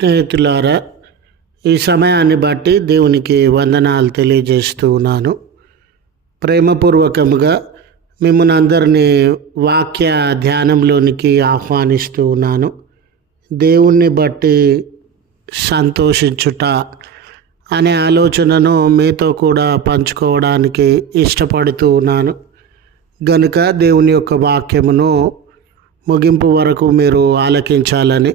స్నేహితులారా ఈ సమయాన్ని బట్టి దేవునికి వందనాలు తెలియజేస్తూ ఉన్నాను. ప్రేమపూర్వకముగా మిమ్మల్ని అందరినీ వాక్య ధ్యానంలోనికి ఆహ్వానిస్తూ ఉన్నాను. దేవుణ్ణి బట్టి సంతోషించుట అనే ఆలోచనను మీతో కూడా పంచుకోవడానికి ఇష్టపడుతూ ఉన్నాను. గనుక దేవుని యొక్క వాక్యమును ముగింపు వరకు మీరు ఆలకించాలని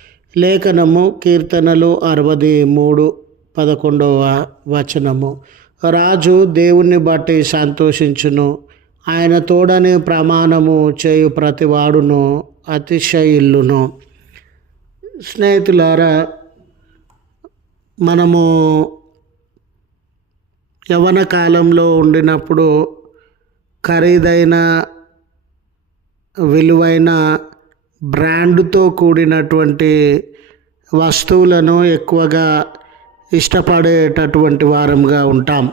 లేఖనము కీర్తనలు అరవది మూడు పదకొండవ వచనము. రాజు దేవుణ్ణి బట్టి సంతోషించును. ఆయన తోడని ప్రమాణము చేయు ప్రతివాడును అతిశయిల్లును. స్నేహితులారా మనము యవన కాలంలో ఉండినప్పుడు ఖరీదైన విలువైన బ్రాండ్తో కూడినటువంటి వస్తువులను ఎక్కువగా ఇష్టపడేటటువంటి వారంగా ఉంటాం.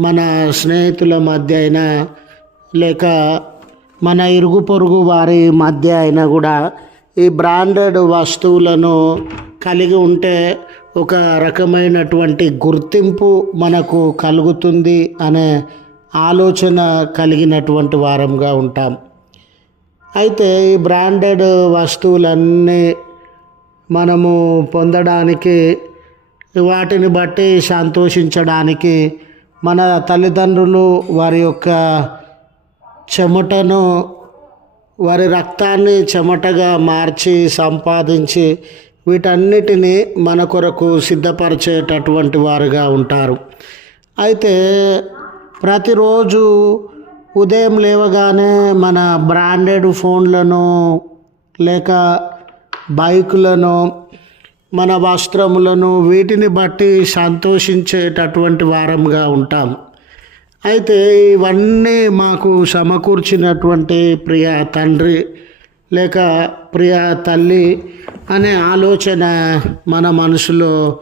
మన స్నేహితుల మధ్య అయినా లేక మన ఇరుగు పొరుగు వారి మధ్య అయినా కూడా ఈ బ్రాండెడ్ వస్తువులను కలిగి ఉంటే ఒక రకమైనటువంటి గుర్తింపు మనకు కలుగుతుంది అనే ఆలోచన కలిగినటువంటి వారంగా ఉంటాం. అయితే ఈ బ్రాండెడ్ వస్తువులన్నీ మనము పొందడానికి వాటిని బట్టి సంతోషించడానికి మన తల్లిదండ్రులు వారి యొక్క చెమటను వారి రక్తాన్ని చెమటగా మార్చి సంపాదించి వీటన్నిటిని మన కొరకు సిద్ధపరిచేటటువంటి వారుగా ఉంటారు. అయితే ప్రతిరోజు ఉదయం లేవగానే మన బ్రాండెడ్ ఫోన్లను లేక బైకులను మన వస్త్రములను వీటిని బట్టి సంతోషించేటటువంటి వారంగా ఉంటాం. అయితే ఇవన్నీ మాకు సమకూర్చినటువంటి ప్రియ తండ్రి లేక ప్రియ తల్లి అనే ఆలోచన మన మనసులో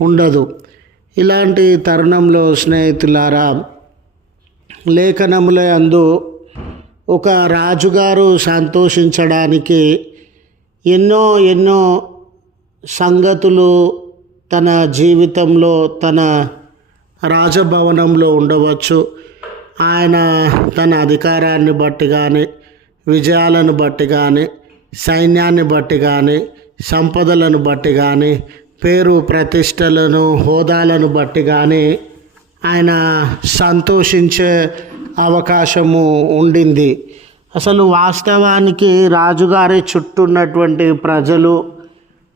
ఉండదు. ఇలాంటి తరుణంలో స్నేహితులారా లేఖనముల అందు ఒక రాజుగారు సంతోషించడానికి ఎన్నో ఎన్నో సంగతులు తన జీవితంలో తన రాజభవనంలో ఉండవచ్చు. ఆయన తన అధికారాన్ని బట్టి కానీ విజయాలను బట్టి కానీ సైన్యాన్ని బట్టి కానీ సంపదలను బట్టి కానీ పేరు ప్రతిష్టలను హోదాలను బట్టి కానీ ఆయన సంతోషించే అవకాశము ఉండింది. అసలు వాస్తవానికి రాజుగారి చుట్టూ ఉన్నటువంటి ప్రజలు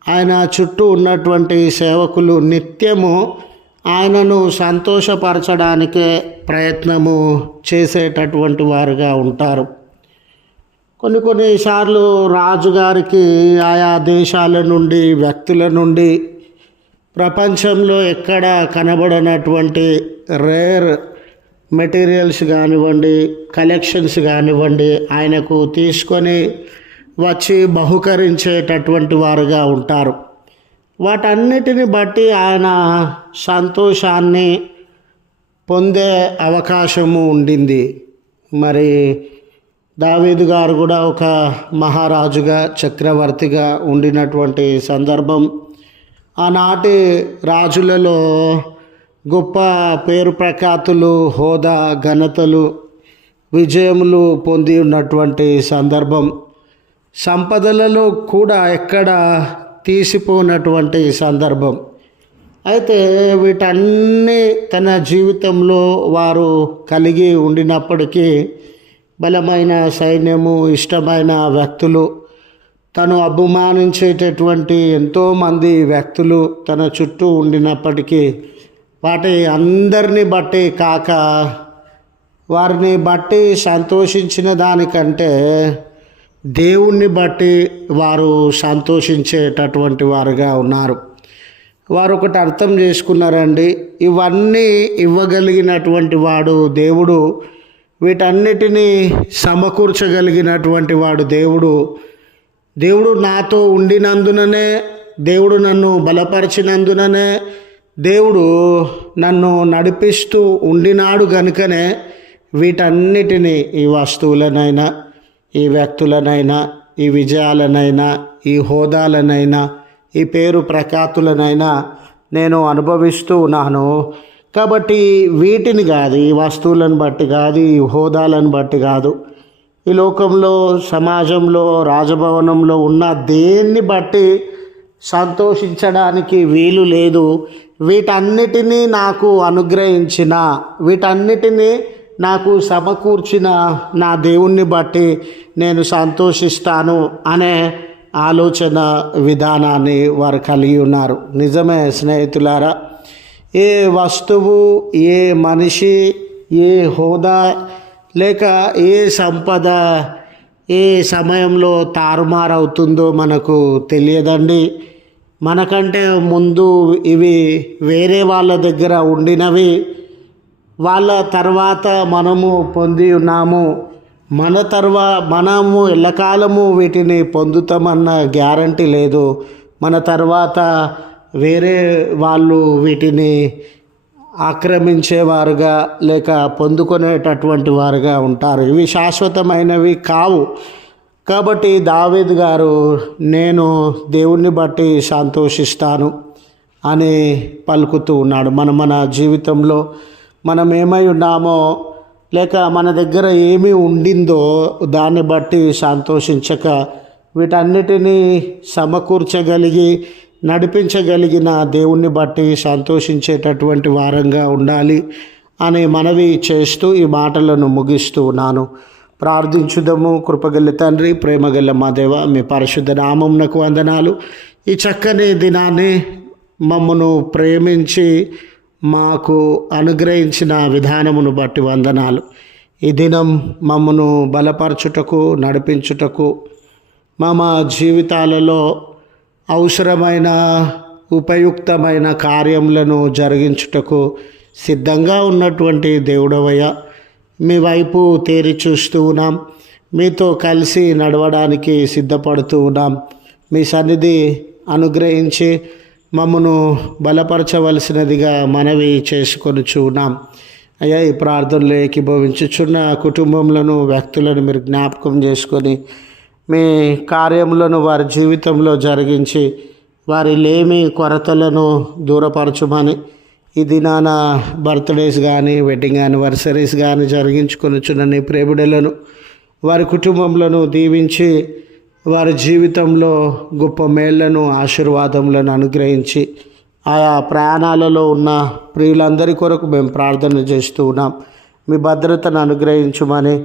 ఆయన చుట్టూ ఉన్నటువంటి సేవకులు నిత్యము ఆయనను సంతోషపరచడానికే ప్రయత్నము చేసేటటువంటి వారుగా ఉంటారు. కొన్ని కొన్నిసార్లు రాజుగారికి ఆయా దేశాల నుండి వ్యక్తుల నుండి ప్రపంచంలో ఎక్కడ కనబడనటువంటి రేర్ మెటీరియల్స్ కానివ్వండి కలెక్షన్స్ కానివ్వండి ఆయనకు తీసుకొని వచ్చి బహుకరించేటటువంటి వారుగా ఉంటారు. వాటన్నిటిని బట్టి ఆయన సంతోషాన్ని పొందే అవకాశము ఉండింది. మరి దావీదు గారు కూడా ఒక మహారాజుగా చక్రవర్తిగా ఉండినటువంటి సందర్భం ఆనాటి రాజులలో గొప్ప పేరు ప్రఖ్యాతులు హోదా ఘనతలు విజయములు పొంది ఉన్నటువంటి సందర్భం. సంపదలలో కూడా ఎక్కడ తీసిపోనటువంటి సందర్భం. అయితే వీటన్నీ తన జీవితంలో వారు కలిగి ఉండినప్పటికీ బలమైన సైన్యము ఇష్టమైన వ్యక్తులు తను అభిమానించేటటువంటి ఎంతోమంది వ్యక్తులు తన చుట్టూ ఉండినప్పటికీ వాటి అందరిని బట్టి కాక వారిని బట్టి సంతోషించిన దానికంటే దేవుణ్ణి బట్టి వారు సంతోషించేటటువంటి వారుగా ఉన్నారు. వారు ఒకటి అర్థం చేసుకున్నారండి ఇవన్నీ ఇవ్వగలిగినటువంటి వాడు దేవుడు వీటన్నిటినీ సమకూర్చగలిగినటువంటి వాడు దేవుడు దేవుడు నాతో ఉండినందుననే దేవుడు నన్ను బలపరిచినందుననే దేవుడు నన్ను నడిపిస్తూ ఉండినాడు గనుకనే వీటన్నిటినీ ఈ వస్తువులనైనా ఈ వ్యక్తులనైనా ఈ విజయాలనైనా ఈ హోదాలనైనా ఈ పేరు ప్రఖ్యాతులనైనా నేను అనుభవిస్తూ ఉన్నాను. కాబట్టి వీటిని కాదు ఈ వస్తువులను బట్టి కాదు ఈ హోదాలను బట్టి కాదు. ఈ లోకంలో సమాజంలో రాజభవనంలో ఉన్న దేన్ని బట్టి సంతోషించడానికి వీలు లేదు. వీటన్నిటినీ నాకు అనుగ్రహించిన వీటన్నిటినీ నాకు సమకూర్చిన నా దేవుణ్ణి బట్టి నేను సంతోషిస్తాను అనే ఆలోచన విధానాన్ని వారు కలిగి ఉన్నారు. నిజమే స్నేహితులారా ఏ వస్తువు ఏ మనిషి ఏ హోదా లేక ఏ సంపద ఏ సమయంలో తారుమారవుతుందో మనకు తెలియదండి. మనకంటే ముందు ఇవి వేరే వాళ్ళ దగ్గర ఉండినవి. వాళ్ళ తర్వాత మనము పొంది ఉన్నాము. మన తర్వా మనము ఎల్లకాలము వీటిని పొందుతామన్న గ్యారంటీ లేదు. మన తర్వాత వేరే వాళ్ళు వీటిని ఆక్రమించేవారుగా లేక పొందుకునేటటువంటి వారుగా ఉంటారు. ఇవి శాశ్వతమైనవి కావు. కాబట్టి దావేద్ గారు నేను దేవుణ్ణి బట్టి సంతోషిస్తాను అని పలుకుతూ ఉన్నాడు. మన మన జీవితంలో మనం ఏమై ఉన్నామో లేక మన దగ్గర ఏమి ఉండిందో దాన్ని బట్టి సంతోషించక వీటన్నిటినీ సమకూర్చగలిగి నడిపించగలిగిన దేవుణ్ణి బట్టి సంతోషించేటటువంటి వారంగా ఉండాలి అనే మనవి చేస్తూ ఈ మాటలను ముగిస్తూ ఉన్నాను. ప్రార్థించుదము. కృపగల్ల తండ్రి ప్రేమగల్ల మా దేవ మీ పరిశుద్ధ నామంనకు వందనాలు. ఈ చక్కని దినాన్ని మమ్మను ప్రేమించి మాకు అనుగ్రహించిన విధానమును బట్టి వందనాలు. ఈ దినం మమ్మను బలపరచుటకు నడిపించుటకు మా మా జీవితాలలో అవసరమైన ఉపయుక్తమైన కార్యములను జరిగించుటకు సిద్ధంగా ఉన్నటువంటి దేవుడవయ్య. మీ వైపు తేరి చూస్తూ ఉన్నాం. మీతో కలిసి నడవడానికి సిద్ధపడుతూ ఉన్నాం. మీ సన్నిధి అనుగ్రహించి మమ్మను బలపరచవలసినదిగా మనవి చేసుకొని చూన్నాం అయ్యా ఈ ప్రార్థనలు ఏకీభవించుచున్న కుటుంబంలో వ్యక్తులను మీరు జ్ఞాపకం చేసుకొని మీ కార్యములను వారి జీవితంలో జరిగించి వారి లేమి కొరతలను దూరపరచమని ఈ దినాన బర్త్డేస్ కానీ వెడ్డింగ్ యానివర్సరీస్ కానీ జరిగించుకొనిచున్న నీ ప్రేమిడలను వారి కుటుంబంలో దీవించి వారి జీవితంలో గొప్ప మేళ్ళను ఆశీర్వాదములను అనుగ్రహించి ఆయా ప్రయాణాలలో ఉన్న ప్రియులందరి కొరకు మేము ప్రార్థన చేస్తూ ఉన్నాం. మీ భద్రతను అనుగ్రహించమని